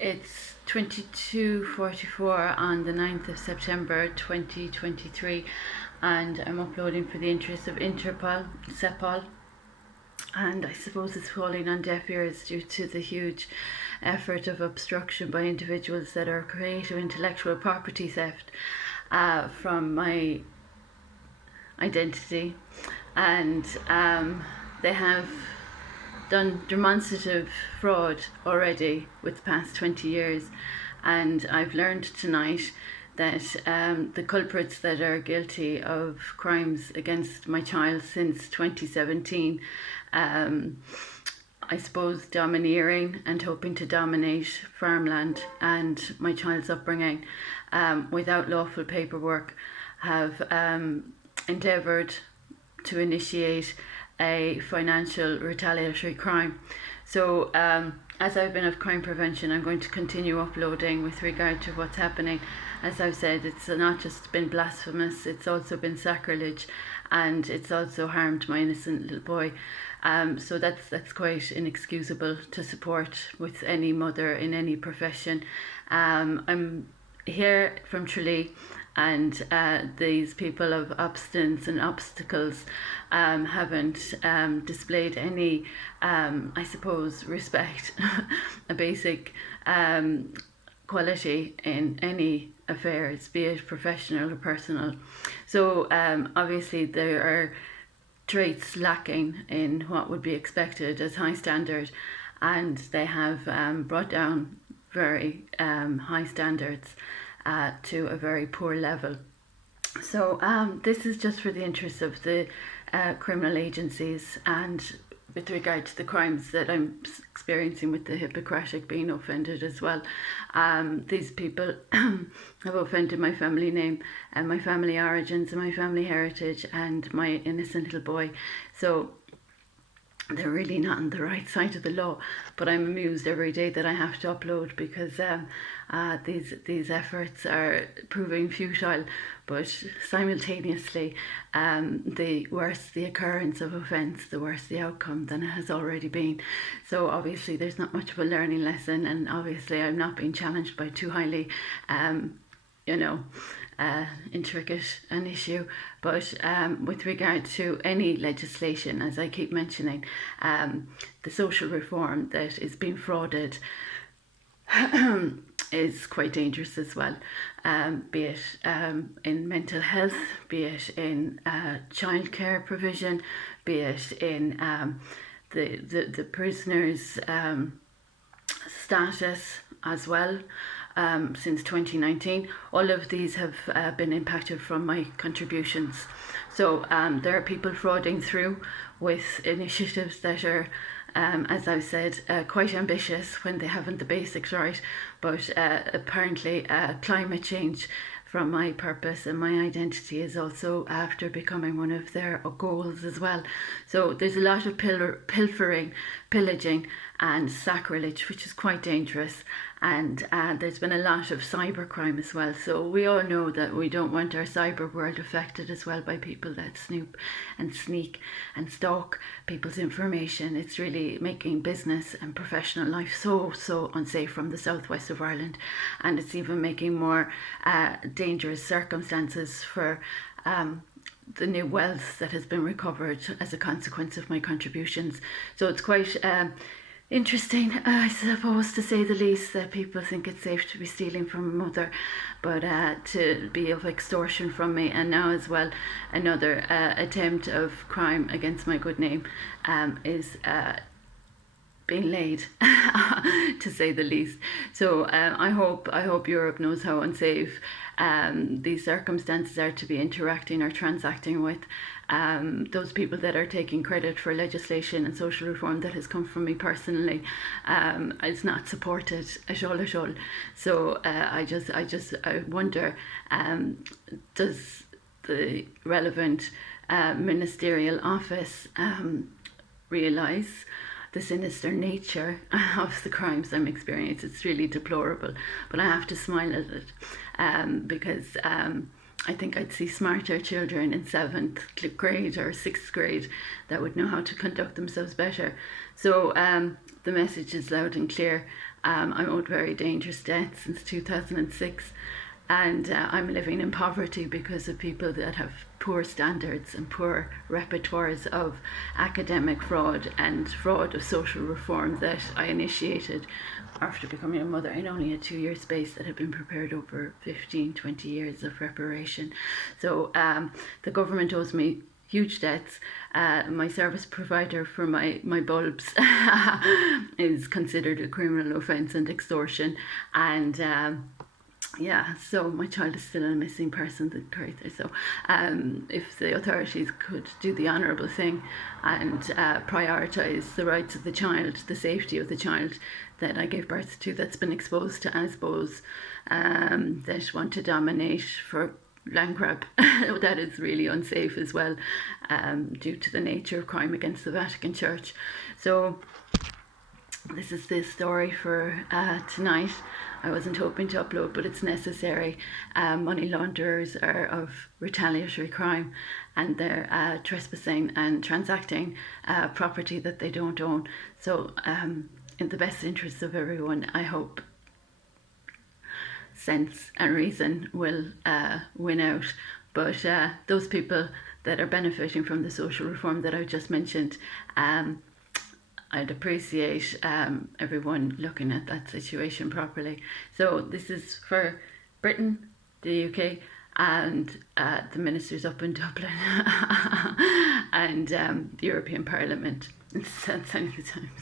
It's 22:44 on the 9th of September 2023, and I'm uploading for the interest of Interpol, CEPOL, and I suppose it's falling on deaf ears due to the huge effort of obstruction by individuals that are creative intellectual property theft from my identity, and they have done demonstrative fraud already with the past 20 years, and I've learned tonight that the culprits that are guilty of crimes against my child since 2017, I suppose domineering and hoping to dominate farmland and my child's upbringing without lawful paperwork, have endeavoured to initiate a financial retaliatory crime. So as I've been of crime prevention, I'm going to continue uploading with regard to what's happening. As I've said, it's not just been blasphemous, it's also been sacrilege, and it's also harmed my innocent little boy. So that's quite inexcusable to support with any mother in any profession. I'm here from Tralee, and these people of obstinance and obstacles haven't displayed any, I suppose, respect, a basic quality in any affairs, be it professional or personal. So obviously there are traits lacking in what would be expected as high standard, and they have brought down very high standards to a very poor level. So this is just for the interests of the criminal agencies, and with regard to the crimes that I'm experiencing with the Hippocratic being offended as well. These people have offended my family name and my family origins and my family heritage and my innocent little boy. So they're really not on the right side of the law, but I'm amused every day that I have to upload, because these efforts are proving futile. But simultaneously, the worse the occurrence of offence, the worse the outcome than it has already been. So obviously there's not much of a learning lesson, and obviously I'm not being challenged by too highly intricate an issue. But with regard to any legislation, as I keep mentioning, the social reform that is being frauded is quite dangerous as well, be it in mental health, be it in childcare provision, be it in the prisoners' status as well. Since 2019, all of these have been impacted from my contributions. So there are people frauding through with initiatives that are, as I've said, quite ambitious when they haven't the basics right, but apparently climate change from my purpose and my identity is also after becoming one of their goals as well. So there's a lot of pilfering, pillaging and sacrilege, which is quite dangerous. And there's been a lot of cybercrime as well. So we all know that we don't want our cyber world affected as well by people that snoop and sneak and stalk people's information. It's really making business and professional life so unsafe from the southwest of Ireland, and it's even making more dangerous circumstances for the new wealth that has been recovered as a consequence of my contributions. So it's quite interesting, I suppose, to say the least, that people think it's safe to be stealing from a mother, but to be of extortion from me, and now as well another attempt of crime against my good name is being laid, to say the least. So I hope Europe knows how unsafe these circumstances are to be interacting or transacting with. Those people that are taking credit for legislation and social reform that has come from me personally is not supported at all. So I wonder, does the relevant ministerial office realise the sinister nature of the crimes I'm experiencing? It's really deplorable, but I have to smile at it because I think I'd see smarter children in 7th grade or 6th grade that would know how to conduct themselves better. So the message is loud and clear. I'm owed very dangerous debt since 2006, and I'm living in poverty because of people that have poor standards and poor repertoires of academic fraud and fraud of social reform that I initiated after becoming a mother in only a 2-year space that had been prepared over 15, 20 years of preparation. So the government owes me huge debts. My service provider for my bulbs is considered a criminal offence and extortion, and yeah, so my child is still a missing persons inquiry. So if the authorities could do the honourable thing and prioritise the rights of the child, the safety of the child that I gave birth to, that's been exposed to ASBOs that want to dominate for land grab, that is really unsafe as well, due to the nature of crime against the Vatican Church. So this is the story for tonight. I wasn't hoping to upload, but it's necessary. Money launderers are of retaliatory crime, and they're trespassing and transacting property that they don't own. So in the best interests of everyone, I hope sense and reason will win out. But those people that are benefiting from the social reform that I just mentioned, I'd appreciate everyone looking at that situation properly. So this is for Britain, the UK, and the ministers up in Dublin, and the European Parliament. It's said so many times.